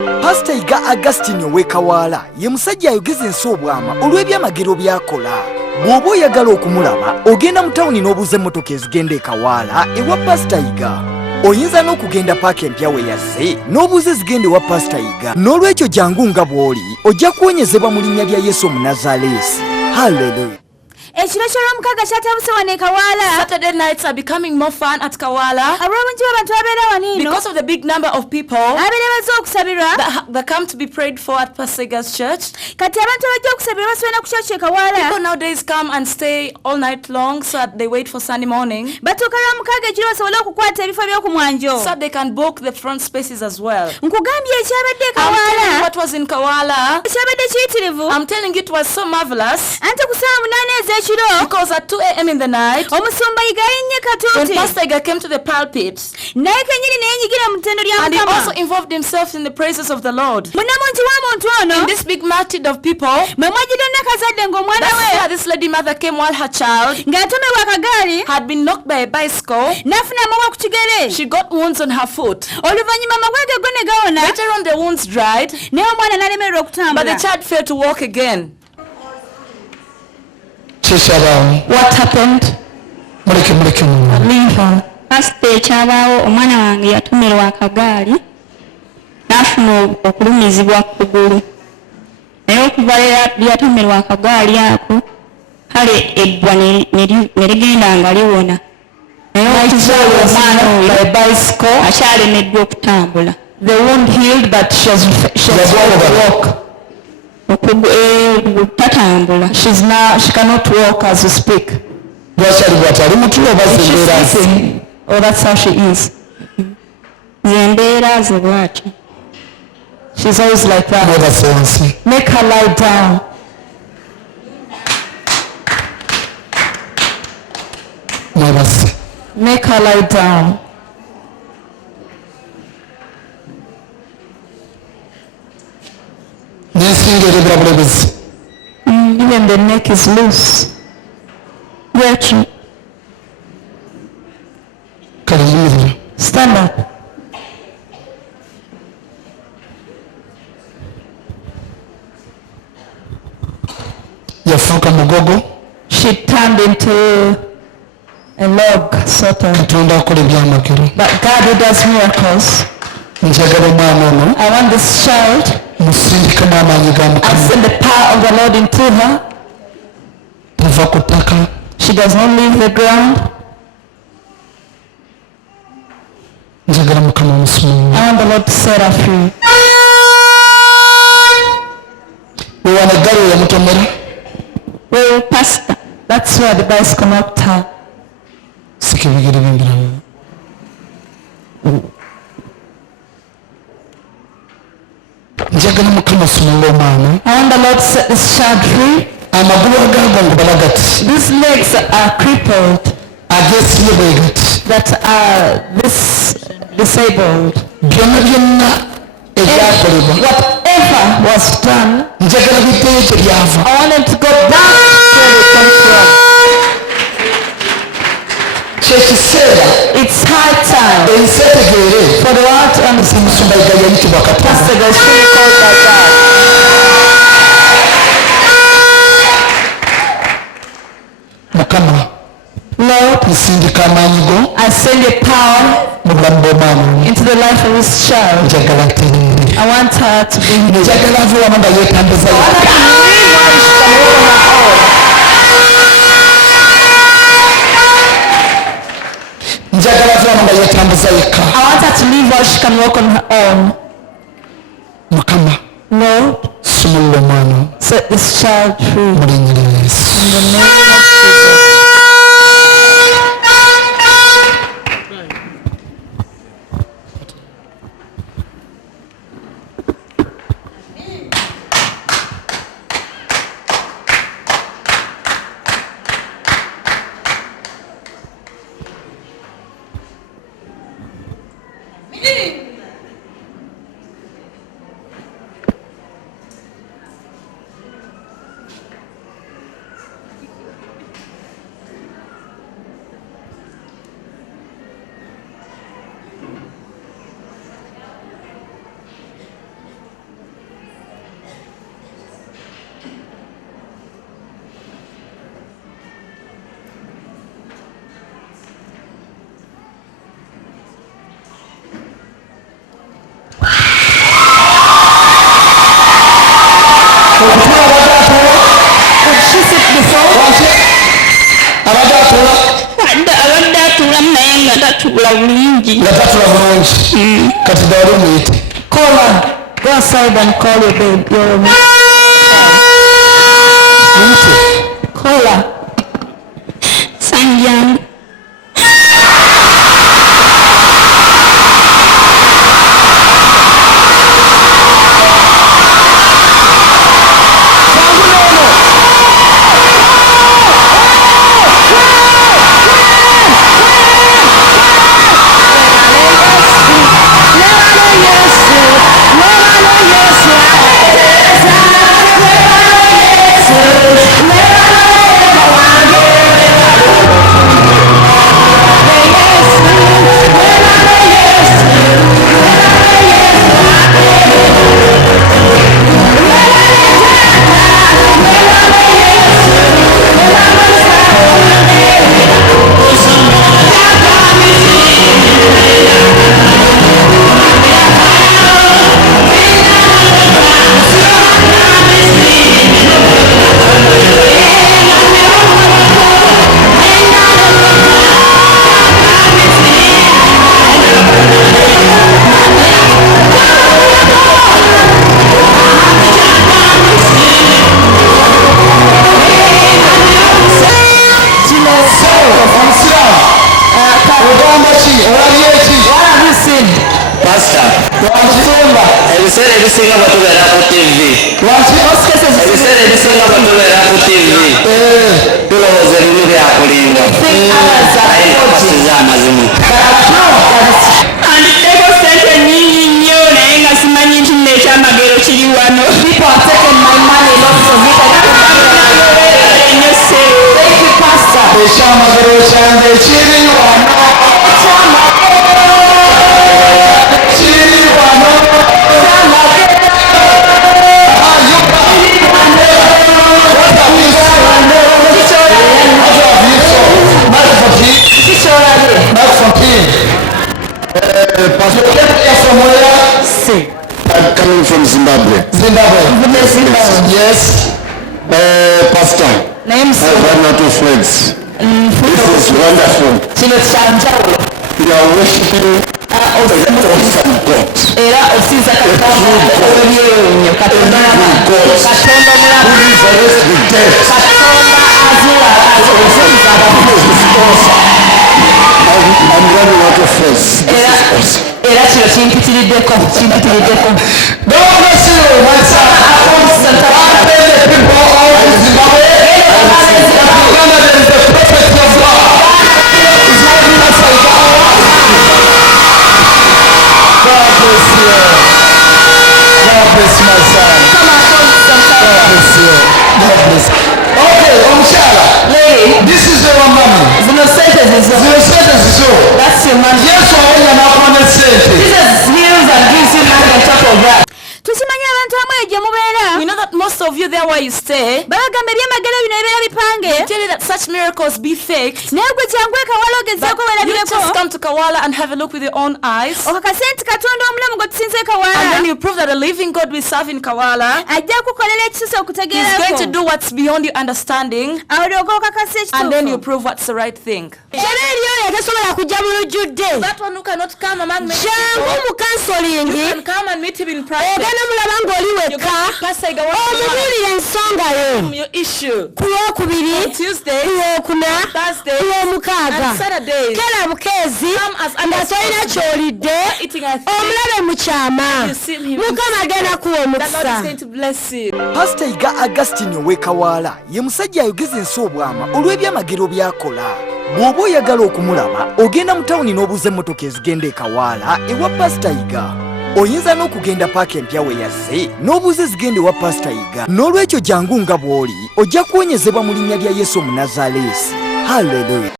Pastor Iga Augustine Owekawaala ye musajja ayogeza ensi obwama olw'ebyamagero by'akola. Bw'oba oyagala okumulaba ogenda mu tawuni n'obuuza emmotoka ezigenda e Kawaala ewa Pastor Iga. Oyinza n'okugenda paaka empya we yazze n'obuuza ezigenda ewa Pastor Iga. N'olwekyo jangu nga bw'oli ojja kuwonyezebwa mu linnya lya Yesu Omunazaleesi. Hallelujah. Saturday nights are becoming more fun at Kawala because of the big number of people that come to be prayed for at Pastor Iga's church. People nowadays come and stay all night long so that they wait for Sunday morning so that they can book the front spaces as well. I'm telling you what was in Kawala. I'm telling you it was so marvelous. Because at 2 a.m. in the night, when Pastor Iga came to the pulpit, and he also involved himself in the praises of the Lord. In this big multitude of people, that's where this lady mother came while her child had been knocked by a bicycle. She got wounds on her foot. Later on the wounds dried, but the child failed to walk again. What happened? Leave her. Pastor Chabawo omwana wange yatumirwa akagaali n'afuna okulumizibwa kugulu. Naye okuva lyatumirwa akagaali ako kale ebbwa ne ligenda nga liwona. Naye okuzaala omwana oyo akyalemeddwa okutambula. The wound healed but she has to walk. She cannot walk as we speak. Oh, that's how she is. She's always like that. Make her lie down. Make her lie down. Even the neck is loose. Stand up. She turned into a log, sort of. But God who does miracles. I want this child. I send the power of the Lord into her. She does not leave the ground. I want the Lord to set her free. Well, Pastor, that's where the bicycle knocked her. I want the Lord to set this child free. These legs are crippled, that are disabled. Whatever was done, I want them to go back to where they come from. It's high time for the world to understand. Pastor Iga is truly called by God. Lord, I send your power into the life of this child. I want her to be healed. I want her to leave while she can walk on her own. I want her to leave while she can walk on her own. Lord, set this child free. In the name of Jesus. tatula bulungi. Kati dawali omuyite. Call her. Go outside and call your baby. Call her. Sanjang. Ebiseera ebisinga batubeera ku TV. Ebiseera ebisinga batubeera ku TV. Tulowooza ebimu byakulinda. Naye basiza amazimu. Andiddeko ssente nnyingi nnyo naye nga simanyi nti nno ekyamagero kiri wano. Ekyamagero kyange kiri wano. I'm coming from Zimbabwe. Yes. Pastor. Name's I have not two friends. This is wonderful. You are worshiping some God. I'm running out of friends. Era kino kimpitiriddeko. God bless you, my son. I pray the people of Zimbabwe. Uganda, there is the prophet of God. He's working outside God. God bless you. God bless you, my son. God bless you. God bless you. Okay, Omshala. This is the one money. Zino sente zizo. That's your money. Yes, Jesus heals and gives you money on top of that. Tusimanyi abantu amwe gye mubeera. We know that most of you there where you stay, bagamba ebyamagero bino ebibeera bipange. tell you that such miracles be faked. Naye gwe kyangwe Kawala ogezaako You weerabireko. just come to Kawala and have a look with your own eyes. Okakase nti Katonda omulamu gwe tusinze And then Kawala you prove that the living God we serve in Kawala ajja kukolera ekisusa is going to okutegeerako. do what's beyond your understanding. Awo olyoka okakasa And then you ekituufu. prove what's the right thing. Era eri oyo atasobola kujja mu lujjudde. That one who cannot come among many Jangu people, mu kansolingi. you can come and meet him in private. Ogenda mulaba ng'oli You wekka. go to Pastor Iga, what's Omubuulire ensonga yo. your issue? Ku lwokubiri, On Tuesday, ku lwokuna, Thursday, ku lwomukaaga. and Saturdays. Kera bukeezi Come as nga tolina ky'olidde, eating a thing. omulabe mu kyama. You see him. Mukama agenda kuwa The Lord omukisa. is going to bless you. pasita Iga Augustine ow'ekawala ye musajja ayogeza ensi obwama olw'ebyamagero by'akola. bw'oba oyagala okumulaba ogenda mu tawuni n'obuuza emmotoka ezigenda ekawala ewa pasita Iga. oyinza n'okugenda paaka empya we yazze n'obuuza ezigenda ewa pasita Iga. n'olwekyo jangu nga bw'oli ojja kuwonyezebwa mu linnya lya Yesu Omunnazaaleesi. Haleluya.